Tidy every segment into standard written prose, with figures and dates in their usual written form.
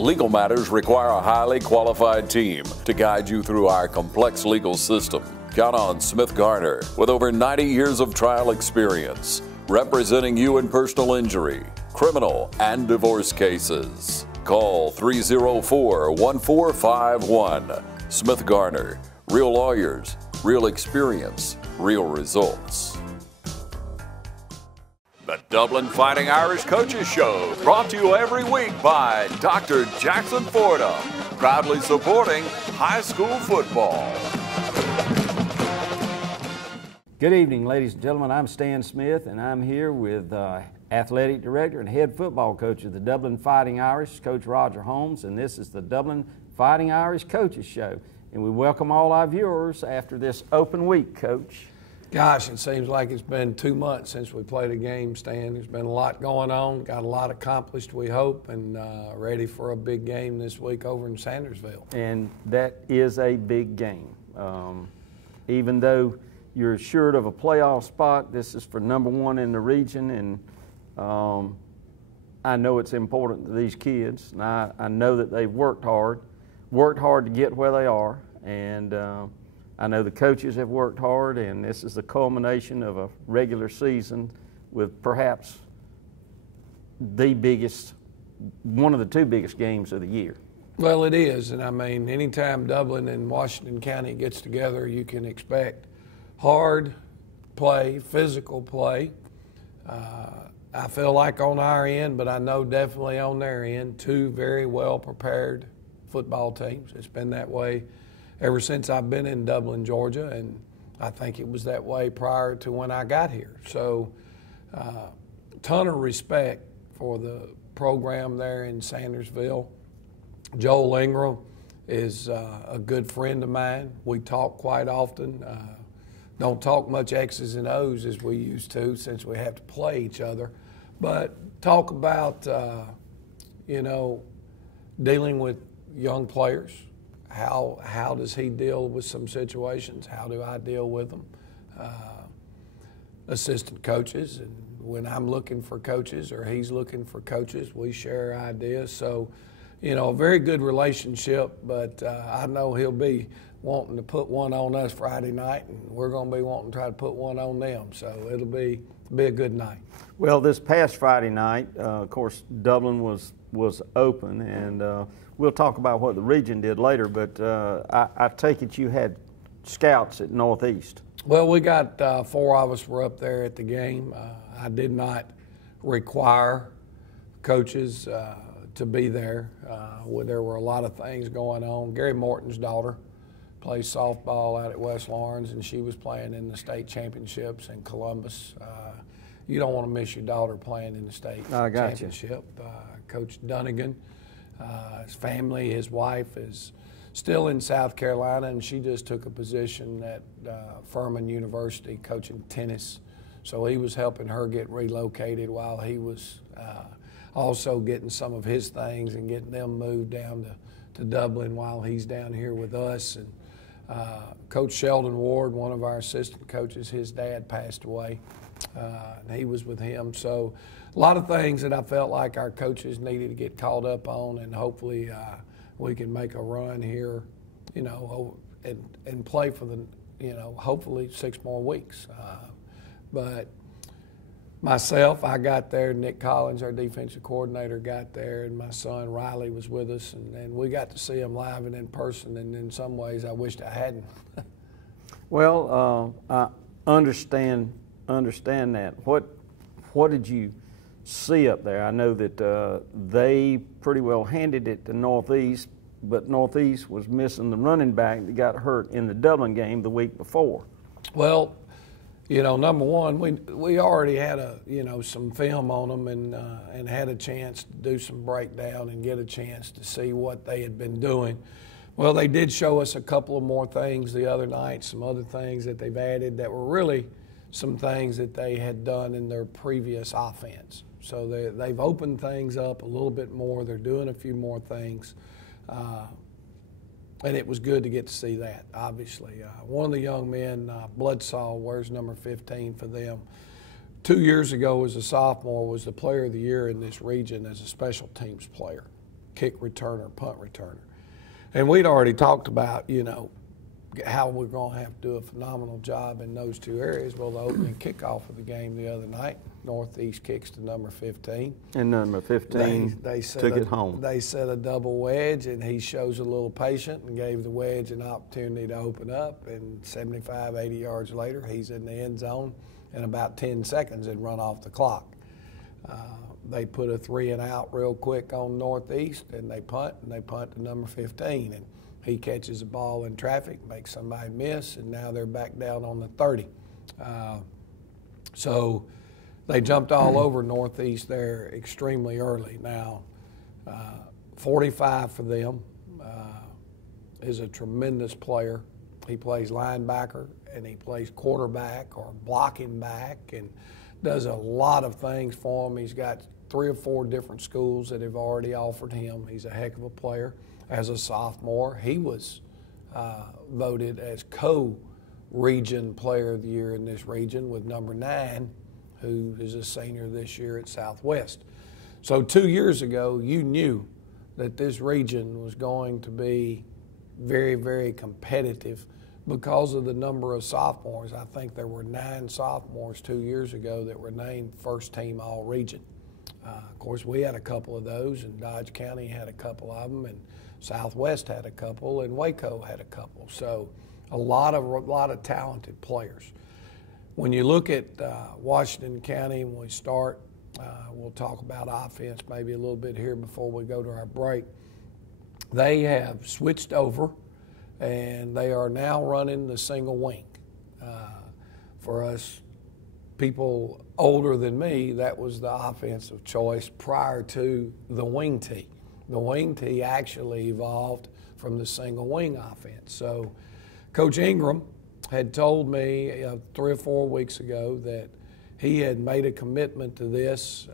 Legal matters require a highly qualified team to guide you through our complex legal system. Count on Smith Garner with over 90 years of trial experience, representing you in personal injury, criminal, and divorce cases. Call 304-1451. Smith Garner. Real lawyers, real experience, real results. The Dublin Fighting Irish Coaches Show, brought to you every week by Dr. Jackson Fordham, proudly supporting high school football. Good evening, ladies and gentlemen. I'm Stan Smith, and I'm here with Athletic Director and Head Football Coach of the Dublin Fighting Irish, Coach Roger Holmes, and this is the Dublin Fighting Irish Coaches Show. And we welcome all our viewers after this open week, Coach. Gosh, it seems like it's been 2 months since we played a game, Stan. There's been a lot going on, got a lot accomplished, we hope, and ready for a big game this week over in Sandersville. And that is a big game. Even though you're assured of a playoff spot, this is for #1 in the region, and I know it's important to these kids, and I know that they've worked hard to get where they are, and I know the coaches have worked hard, and this is the culmination of a regular season with perhaps one of the 2 biggest games of the year. Well, it is, and I mean, anytime Dublin and Washington County gets together, you can expect hard play, physical play. I feel like on our end, but I know definitely on their end, 2 very well-prepared football teams. It's been that way ever since I've been in Dublin, Georgia, and I think it was that way prior to when I got here. So ton of respect for the program there in Sandersville. Joel Ingram is a good friend of mine. We talk quite often. Don't talk much X's and O's as we used to since we have to play each other, but talk about, dealing with young players. How does he deal with some situations? How do I deal with them? Assistant coaches, and when I'm looking for coaches or he's looking for coaches, we share ideas. So, a very good relationship, but I know he'll be wanting to put one on us Friday night, and we're going to be wanting to try to put one on them. So it'll be a good night. Well, this past Friday night, of course, Dublin was open, and we'll talk about what the region did later, but I take it you had scouts at Northeast. Well, we got 4 of us were up there at the game. I did not require coaches to be there. There were a lot of things going on. Gary Morton's daughter plays softball out at West Lawrence, and she was playing in the state championships in Columbus. You don't want to miss your daughter playing in the state championship. Coach Dunnigan, his family, his wife is still in South Carolina, and she just took a position at Furman University coaching tennis. So he was helping her get relocated while he was also getting some of his things and getting them moved down to Dublin while he's down here with us. And Coach Sheldon Ward, one of our assistant coaches, his dad passed away, and he was with him. So a lot of things that I felt like our coaches needed to get caught up on, and hopefully we can make a run here, and play for the, hopefully 6 more weeks. But myself, I got there. Nick Collins, our defensive coordinator, got there, and my son Riley was with us, and we got to see him live and in person. And in some ways, I wished I hadn't. Well, I understand that. What did you see up there? I know that they pretty well handed it to Northeast, but Northeast was missing the running back that got hurt in the Dublin game the week before. Well, number one, we already had some film on them and had a chance to do some breakdown and get a chance to see what they had been doing. Well, they did show us a couple of more things the other night, some other things that they've added that were really some things that they had done in their previous offense. So they've opened things up a little bit more. They're doing a few more things. And it was good to get to see that, obviously. One of the young men, Bloodsaw, wears number 15 for them. 2 years ago as a sophomore was the player of the year in this region as a special teams player. kick returner, punt returner. And we'd already talked about, you know, how we're going to have to do a phenomenal job in those two areas. Well, the opening kickoff of the game the other night, Northeast kicks to number 15. And number 15 they took it home. They set a double wedge, and he shows a little patience and gave the wedge an opportunity to open up. And 75, 80 yards later, he's in the end zone, and about 10 seconds had run off the clock. They put a 3 and out real quick on Northeast, and they punt to number 15. And he catches the ball in traffic, makes somebody miss, and now they're back down on the 30. So they jumped all over Northeast there extremely early. Now, 45 for them is a tremendous player. He plays linebacker, and he plays quarterback or blocking back, and does a lot of things for him. He's got 3 or 4 different schools that have already offered him. He's a heck of a player. As a sophomore, he was voted as co-region player of the year in this region with number 9, who is a senior this year at Southwest. So 2 years ago, you knew that this region was going to be very, very competitive because of the number of sophomores. I think there were 9 sophomores 2 years ago that were named first team all-region. Of course, we had a couple of those, and Dodge County had a couple of them, and Southwest had a couple, and Waco had a couple. So a lot of talented players. When you look at Washington County, when we start, we'll talk about offense maybe a little bit here before we go to our break. They have switched over, and they are now running the single wing. For us people older than me, that was the offensive choice prior to the wing tee. The wing tee actually evolved from the single wing offense. So Coach Ingram had told me 3 or 4 weeks ago that he had made a commitment to this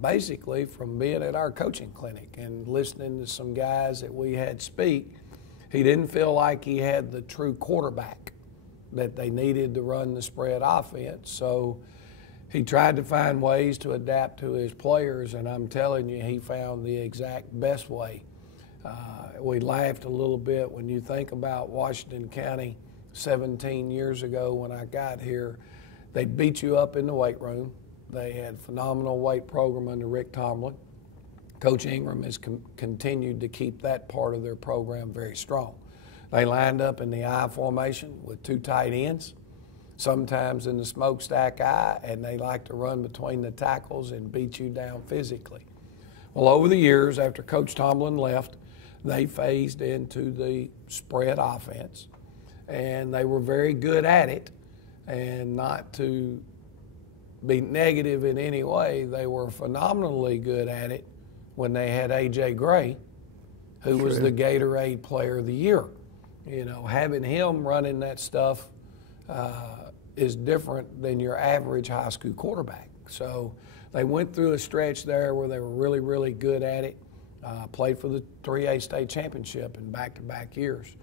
basically from being at our coaching clinic and listening to some guys that we had speak. He didn't feel like he had the true quarterback that they needed to run the spread offense. So he tried to find ways to adapt to his players, and I'm telling you, he found the exact best way. We laughed a little bit when you think about Washington County 17 years ago when I got here. They beat you up in the weight room. They had a phenomenal weight program under Rick Tomlin. Coach Ingram has continued to keep that part of their program very strong. They lined up in the I formation with 2 tight ends, sometimes in the smokestack I, and they like to run between the tackles and beat you down physically. Well, over the years, after Coach Tomlin left, they phased into the spread offense, and they were very good at it. And not to be negative in any way, they were phenomenally good at it when they had A.J. Gray, who was the Gatorade Player of the Year. You know, having him running that stuff is different than your average high school quarterback. So they went through a stretch there where they were really, really good at it, played for the 3A state championship in back-to-back years.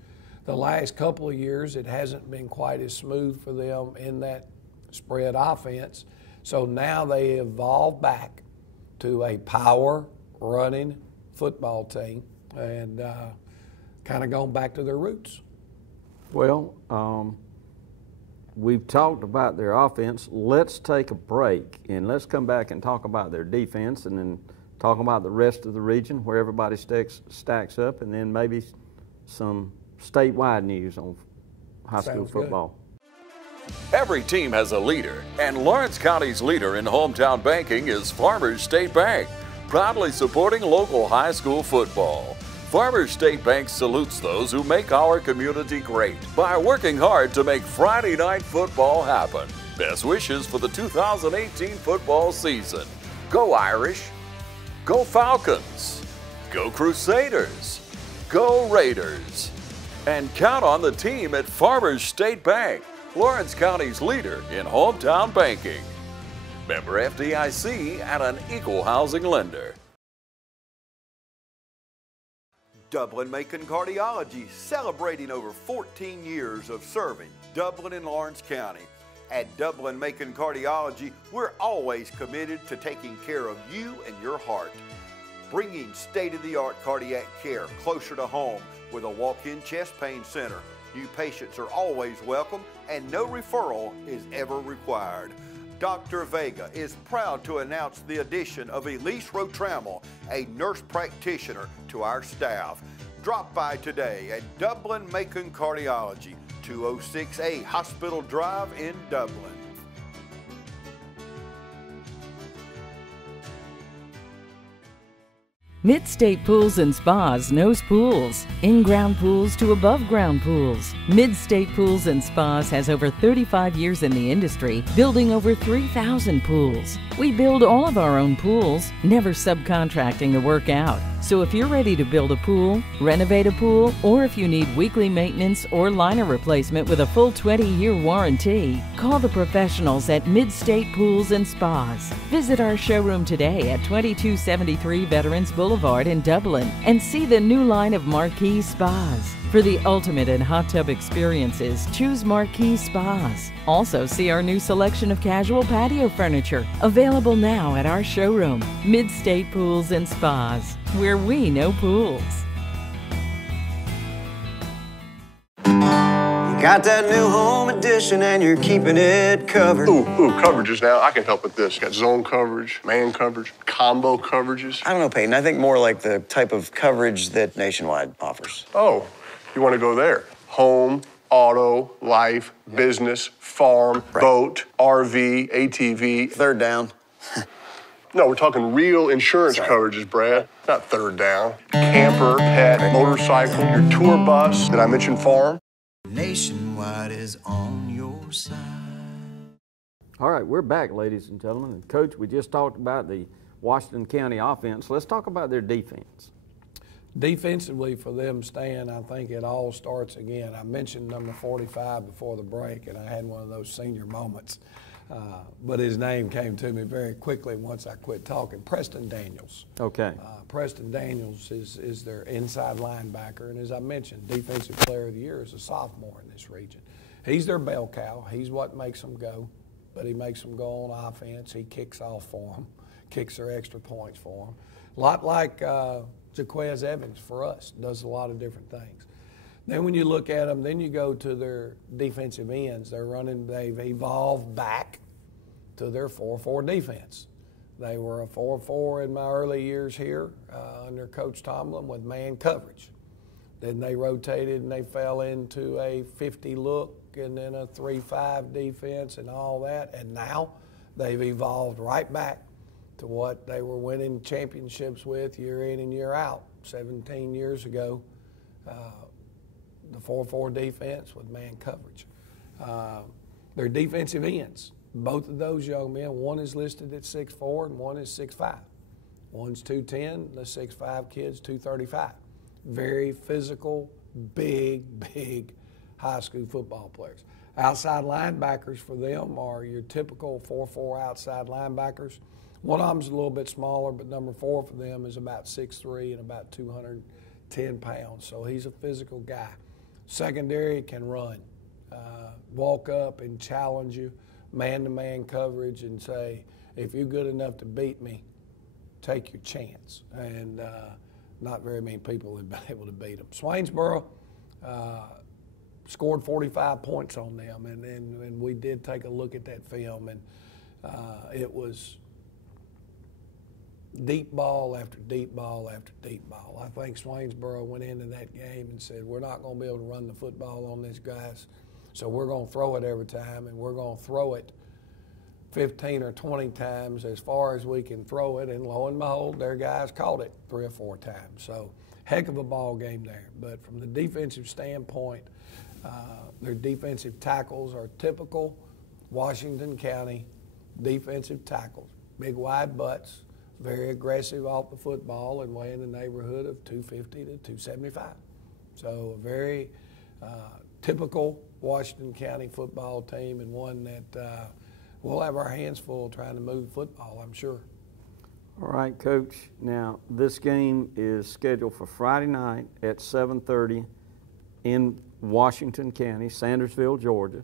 The last couple of years, it hasn't been quite as smooth for them in that spread offense. So now they evolved back to a power running football team and kind of gone back to their roots. Well, we've talked about their offense. Let's take a break and let's come back and talk about their defense, and then talk about the rest of the region where everybody stacks up, and then maybe some statewide news on high school football. Every team has a leader, and Lawrence County's leader in hometown banking is Farmers State Bank, proudly supporting local high school football. Farmers State Bank salutes those who make our community great by working hard to make Friday night football happen. Best wishes for the 2018 football season. Go Irish, go Falcons, go Crusaders, go Raiders. And count on the team at Farmers State Bank, Lawrence County's leader in hometown banking. Member FDIC and an equal housing lender. Dublin-Macon Cardiology, celebrating over 14 years of serving Dublin and Lawrence County. At Dublin-Macon Cardiology, we're always committed to taking care of you and your heart. bringing state-of-the-art cardiac care closer to home with a walk-in chest pain center. New patients are always welcome and no referral is ever required. Dr. Vega is proud to announce the addition of Elise Rotrammel, a nurse practitioner, to our staff. Drop by today at Dublin Macon Cardiology, 206A Hospital Drive in Dublin. Mid-State Pools and Spas knows pools, in-ground pools to above-ground pools. Mid-State Pools and Spas has over 35 years in the industry, building over 3,000 pools. We build all of our own pools, never subcontracting the work out. So if you're ready to build a pool, renovate a pool, or if you need weekly maintenance or liner replacement with a full 20-year warranty, call the professionals at Mid-State Pools and Spas. Visit our showroom today at 2273 Veterans Boulevard in Dublin and see the new line of Marquee Spas. For the ultimate in hot tub experiences, choose Marquee Spas. Also see our new selection of casual patio furniture, available now at our showroom, Mid-State Pools and Spas, where we know pools. You got that new home edition and you're keeping it covered. Ooh, coverages now. I can help with this. Got zone coverage, man coverage, combo coverages. I don't know, Peyton. I think more like the type of coverage that Nationwide offers. Oh, you want to go there? Home, auto, life, business, farm, boat, RV, ATV. Third down. No, we're talking real insurance coverages, Brad. Not third down. Camper, pet, motorcycle, your tour bus. Did I mention farm? Nationwide is on your side. All right, we're back, ladies and gentlemen. And Coach, we just talked about the Washington County offense. Let's talk about their defense. Defensively for them, Stan, I think it all starts again. I mentioned number 45 before the break, and I had one of those senior moments. But his name came to me very quickly once I quit talking. Preston Daniels. Okay. Preston Daniels is their inside linebacker, and as I mentioned, Defensive Player of the Year is a sophomore in this region. He's their bell cow. He's what makes them go, but he makes them go on offense. He kicks off for them, kicks their extra points for them. A lot like Jaquez Evans for us, does a lot of different things. Then when you look at them, then you go to their defensive ends. They've evolved back to their 4-4 defense. They were a 4-4 in my early years here under Coach Tomlin with man coverage. Then they rotated and they fell into a 50 look and then a 3-5 defense and all that. And now they've evolved right back to what they were winning championships with year in and year out. 17 years ago, the 4-4 defense with man coverage. Their defensive ends, both of those young men, one is listed at 6'4" and one is 6'5". One's 210, the 6'5" kid's 235. Very physical, big high school football players. Outside linebackers for them are your typical 4-4 outside linebackers. One of them's a little bit smaller, but number 4 for them is about 6'3" and about 210 pounds. So he's a physical guy. Secondary can run, walk up and challenge you, man-to-man coverage, and say, if you're good enough to beat me, take your chance. And not very many people have been able to beat them. Swainsboro scored 45 points on them, and we did take a look at that film, and it was deep ball after deep ball after deep ball. I think Swainsboro went into that game and said, we're not going to be able to run the football on these guys, so we're going to throw it every time, and we're going to throw it 15 or 20 times as far as we can throw it, and lo and behold, their guys caught it 3 or 4 times. So heck of a ball game there. But from the defensive standpoint, their defensive tackles are typical Washington County defensive tackles. Big wide butts, very aggressive off the football, and weigh in the neighborhood of 250 to 275. So a very typical Washington County football team, and one that we'll have our hands full trying to move football, I'm sure. All right, Coach. Now, this game is scheduled for Friday night at 7:30 in Washington County, Sandersville, Georgia.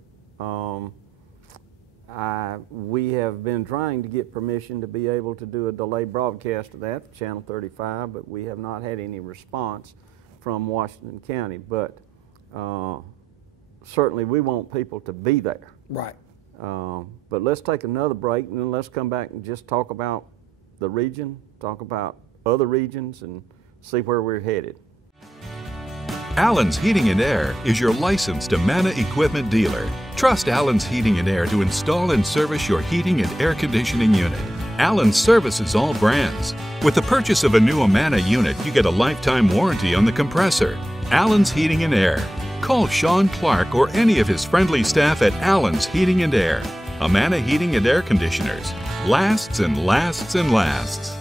we have been trying to get permission to be able to do a delay broadcast of that for Channel 35, but we have not had any response from Washington County. But certainly we want people to be there. Right. But let's take another break, and then let's come back and just talk about the region, talk about other regions, and see where we're headed. Allen's Heating and Air is your licensed Amana equipment dealer. Trust Allen's Heating and Air to install and service your heating and air conditioning unit. Allen's services all brands. With the purchase of a new Amana unit, you get a lifetime warranty on the compressor. Allen's Heating and Air. Call Sean Clark or any of his friendly staff at Allen's Heating and Air. Amana Heating and Air Conditioners. Lasts and lasts and lasts.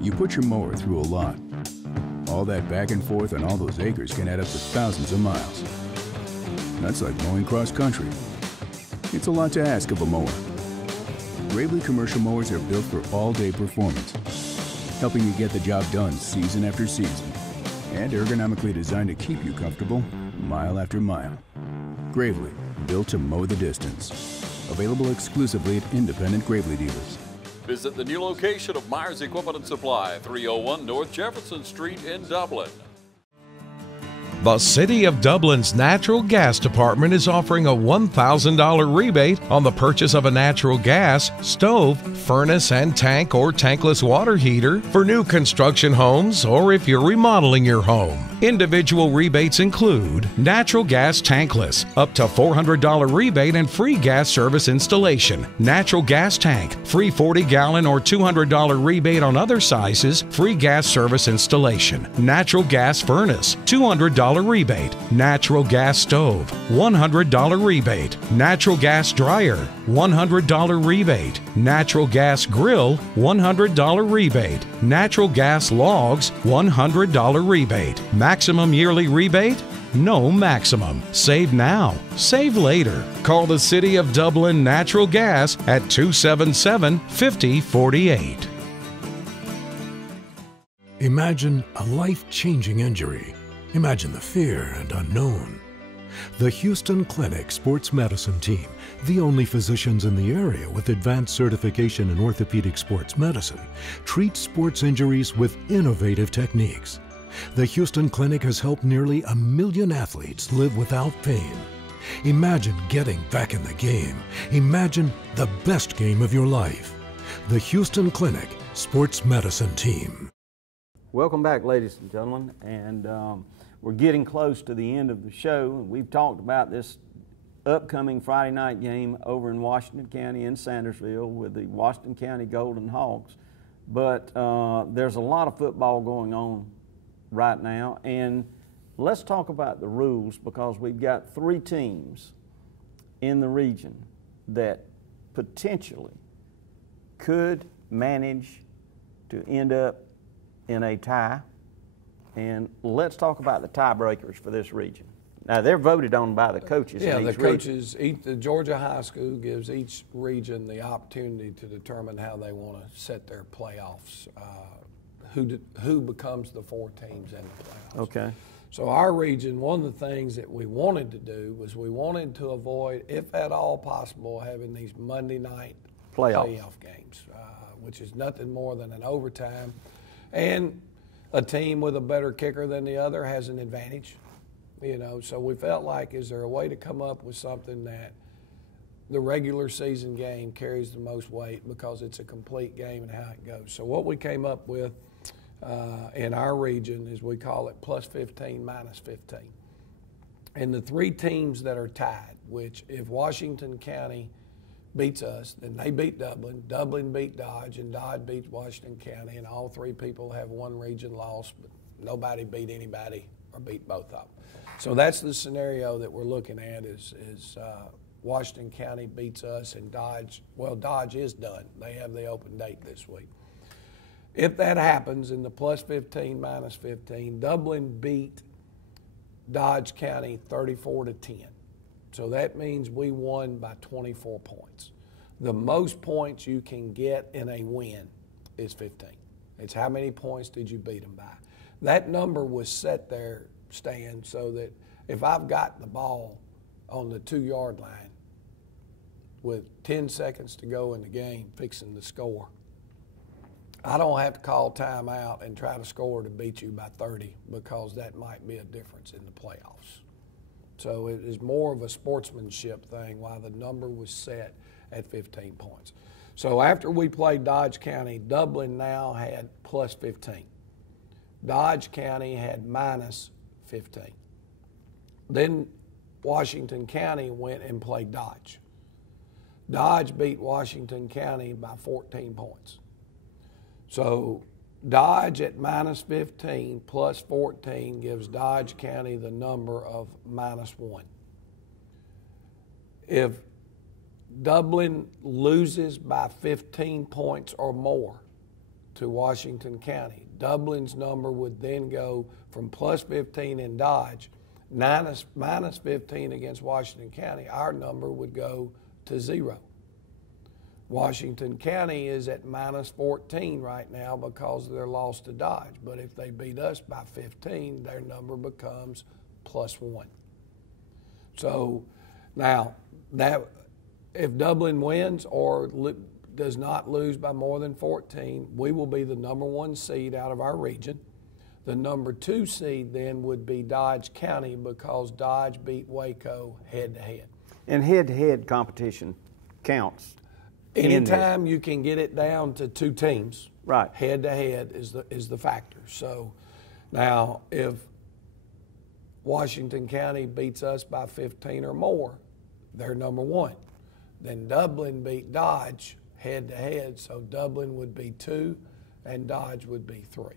You put your mower through a lot. All that back and forth on all those acres can add up to thousands of miles. That's like mowing cross country. It's a lot to ask of a mower. Gravely commercial mowers are built for all-day performance, helping you get the job done season after season, and ergonomically designed to keep you comfortable mile after mile. Gravely, built to mow the distance. Available exclusively at independent Gravely dealers. Visit the new location of Myers Equipment and Supply, 301 North Jefferson Street in Dublin. The City of Dublin's Natural Gas Department is offering a $1,000 rebate on the purchase of a natural gas, stove, furnace and tank or tankless water heater for new construction homes or if you're remodeling your home. Individual rebates include natural gas tankless, up to $400 rebate and free gas service installation. Natural gas tank, free 40-gallon or $200 rebate on other sizes, free gas service installation. Natural gas furnace, $200 rebate. Natural gas stove, $100 rebate. Natural gas dryer, $100 rebate. Natural gas grill, $100 rebate. Natural gas logs, $100 rebate. Maximum yearly rebate? No maximum. Save now. Save later. Call the City of Dublin Natural Gas at 277-5048. Imagine a life-changing injury. Imagine the fear and unknown. The Houston Clinic Sports Medicine Team, the only physicians in the area with advanced certification in orthopedic sports medicine, treats sports injuries with innovative techniques. The Houston Clinic has helped nearly 1 million athletes live without pain. Imagine getting back in the game. Imagine the best game of your life. The Houston Clinic Sports Medicine Team. Welcome back, ladies and gentlemen, and we're getting close to the end of the show. We've talked about this upcoming Friday night game over in Washington County in Sandersville with the Washington County Golden Hawks, but there's a lot of football going on right now, and let's talk about the rules, because we've got 3 teams in the region that potentially could manage to end up in a tie. And let's talk about the tiebreakers for this region. Now, they're voted on by the coaches. Yeah, in the each coaches, the Georgia High School gives each region the opportunity to determine how they want to set their playoffs, who becomes the 4 teams in the playoffs. Okay. So our region, one of the things that we wanted to do was we wanted to avoid, if at all possible, having these Monday night playoff games, which is nothing more than an overtime. And a team with a better kicker than the other has an advantage, you know. So we felt like, is there a way to come up with something that the regular season game carries the most weight because it's a complete game and how it goes. So what we came up with in our region is we call it plus 15, minus 15. And the 3 teams that are tied, which if Washington County beats us, then they beat Dublin, Dublin beat Dodge, and Dodge beats Washington County, and all 3 people have one region loss, but nobody beat anybody or beat both of them. So that's the scenario that we're looking at is Washington County beats us and Dodge, well, Dodge is done. They have the open date this week. If that happens in the plus 15, minus 15, Dublin beat Dodge County 34-10. So that means we won by 24 points. The most points you can get in a win is 15. It's how many points did you beat them by. That number was set there, Stan, so that if I've got the ball on the 2-yard line with 10 seconds to go in the game, fixing to score, I don't have to call timeout and try to score to beat you by 30, because that might be a difference in the playoffs. So it is more of a sportsmanship thing why the number was set at 15 points. So after we played Dodge County, Dublin now had plus 15. Dodge County had minus 15. Then Washington County went and played Dodge. Dodge beat Washington County by 14 points. So Dodge at minus 15 plus 14 gives Dodge County the number of -1. If Dublin loses by 15 points or more to Washington County, Dublin's number would then go from plus 15 in Dodge, minus 15 against Washington County. Our number would go to 0. Washington County is at minus 14 right now because of their loss to Dodge. But if they beat us by 15, their number becomes +1. So now, that if Dublin wins or does not lose by more than 14, we will be the number 1 seed out of our region. The number 2 seed then would be Dodge County, because Dodge beat Waco head-to-head. And head-to-head competition counts. Anytime you can get it down to 2 teams, right, head-to-head is the factor. So now, if Washington County beats us by 15 or more, they're number 1. Then Dublin beat Dodge head-to-head, so Dublin would be 2 and Dodge would be 3.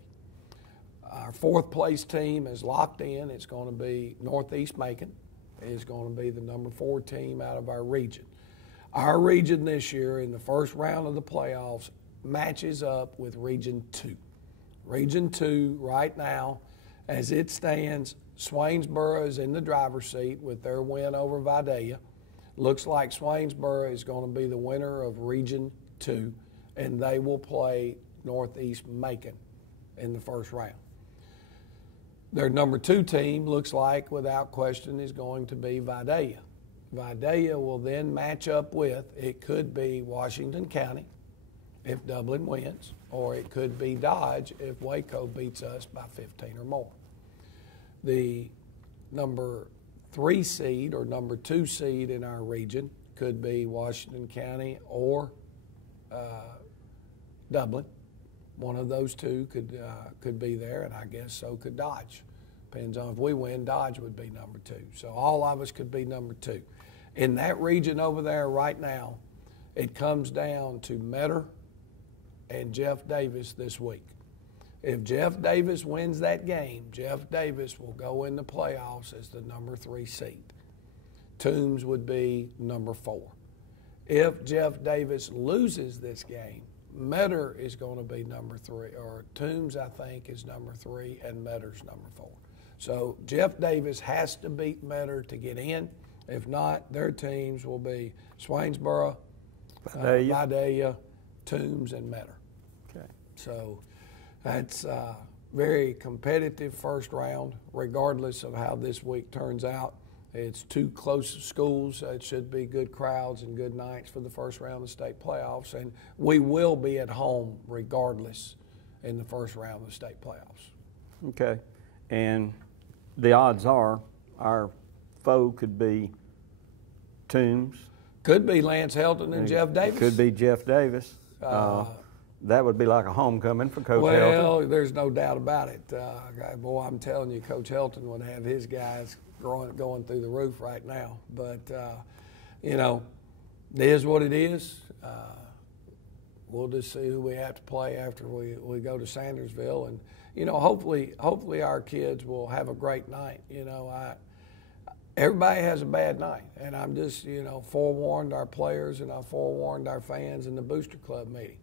Our 4th place team is locked in. It's going to be Northeast Macon. It's going to be the number 4 team out of our region. Our region this year in the first round of the playoffs matches up with Region 2. Region 2 right now, as it stands, Swainsboro is in the driver's seat with their win over Vidalia. Looks like Swainsboro is going to be the winner of Region 2, and they will play Northeast Macon in the first round. Their number 2 team looks like, without question, is going to be Vidalia. Vidalia will then match up with, it could be Washington County if Dublin wins, or it could be Dodge if Waco beats us by 15 or more. The number 3 seed or number 2 seed in our region could be Washington County or Dublin. One of those 2 could be there, and I guess so could Dodge. Depends on if we win, Dodge would be number 2. So all of us could be number 2. In that region over there right now, it comes down to Metter and Jeff Davis this week. If Jeff Davis wins that game, Jeff Davis will go in the playoffs as the number 3 seed. Toombs would be number 4. If Jeff Davis loses this game, Metter is going to be number 3, or Toombs, I think, is number 3, and Metter's number 4. So Jeff Davis has to beat Metter to get in. If not, their teams will be Swainsboro, Vidalia, Toombs, and Metter. Okay. So that's a very competitive first round, regardless of how this week turns out. It's 2 close schools. It should be good crowds and good nights for the first round of the state playoffs. And we will be at home regardless in the first round of the state playoffs. Okay. And the odds are our foe could be Toombs. Could be Lance Helton and Jeff Davis. Could be Jeff Davis. That would be like a homecoming for Coach Helton. Well, there's no doubt about it. Boy, I'm telling you, Coach Helton would have his guys going through the roof right now. But, you know, it is what it is. We'll just see who we have to play after we go to Sandersville. And, you know, hopefully our kids will have a great night. You know, everybody has a bad night. And I'm just, you know, forewarned our players and I forewarned our fans in the Booster Club meeting.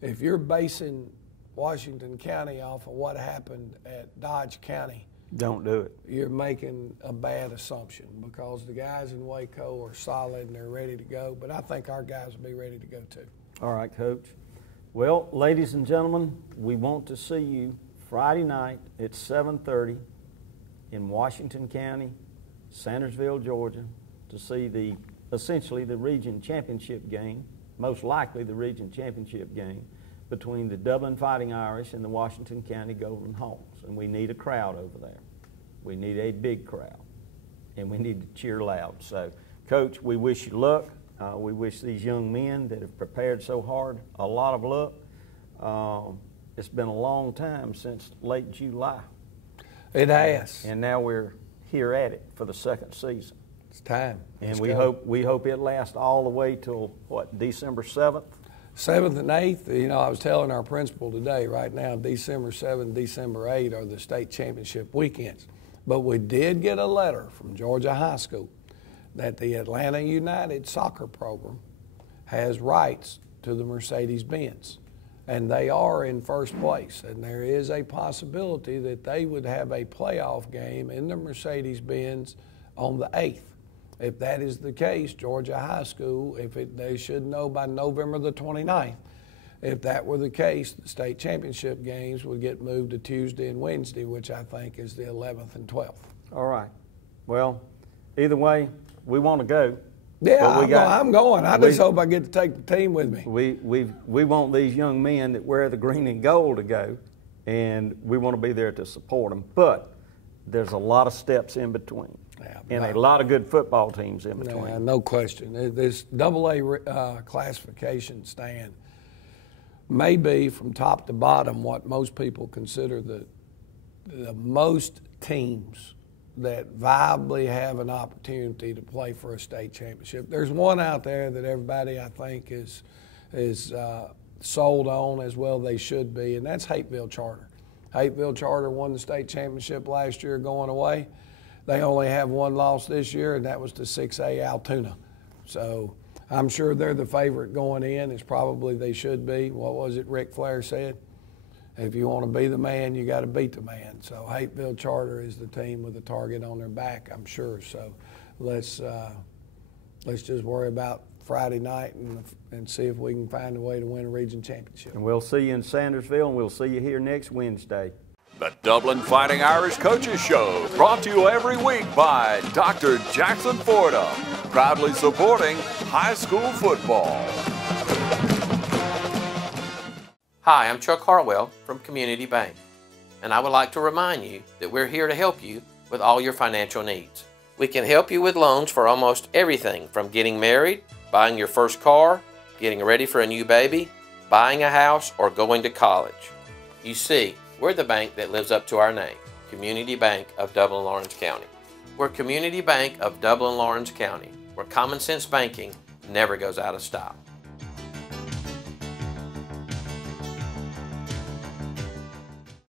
If you're basing Washington County off of what happened at Dodge County, don't do it. You're making a bad assumption, because the guys in Waco are solid and they're ready to go. But I think our guys will be ready to go too. All right, Coach. Well, ladies and gentlemen, we want to see you Friday night at 7:30 in Washington County Sandersville, Georgia, to see essentially the region championship game, most likely the region championship game, between the Dublin Fighting Irish and the Washington County Golden Hawks. And we need a crowd over there. We need a big crowd, and we need to cheer loud. So, Coach, we wish you luck. We wish these young men that have prepared so hard a lot of luck. It's been a long time since late July. It has. And now we're here at it for the second season. It's time. And we hope it lasts all the way till, what, December 7th? 7th and 8th, you know, I was telling our principal today, right now, December 7th, December 8th are the state championship weekends. But we did get a letter from Georgia High School that the Atlanta United soccer program has rights to the Mercedes-Benz. And they are in first place. And there is a possibility that they would have a playoff game in the Mercedes-Benz on the 8th. If that is the case, Georgia High School, they should know by November the 29th. If that were the case, the state championship games would get moved to Tuesday and Wednesday, which I think is the 11th and 12th. All right. Well, either way, we want to go. Yeah, I'm going. I just hope I get to take the team with me. We want these young men that wear the green and gold to go, and we want to be there to support them. But there's a lot of steps in between, and a lot of good football teams in between. No question. This AA classification stand may be from top to bottom what most people consider the most teams that viably have an opportunity to play for a state championship. There's one out there that everybody, I think, is sold on as well they should be, and that's Hapeville Charter. Hapeville Charter won the state championship last year going away. They only have one loss this year, and that was to 6A Altoona. So I'm sure they're the favorite going in. It's probably they should be. What was it Ric Flair said? If you want to be the man, you got to beat the man. So Hapeville Charter is the team with a target on their back, I'm sure. So let's just worry about Friday night and see if we can find a way to win a region championship. And we'll see you in Sandersville, and we'll see you here next Wednesday. The Dublin Fighting Irish Coaches Show, brought to you every week by Dr. Jackson Forda, proudly supporting high school football. Hi, I'm Chuck Harwell from Community Bank, and I would like to remind you that we're here to help you with all your financial needs. We can help you with loans for almost everything from getting married, buying your first car, getting ready for a new baby, buying a house, or going to college. You see, we're the bank that lives up to our name, Community Bank of Dublin-Lawrence County. We're Community Bank of Dublin-Lawrence County, where common sense banking never goes out of style.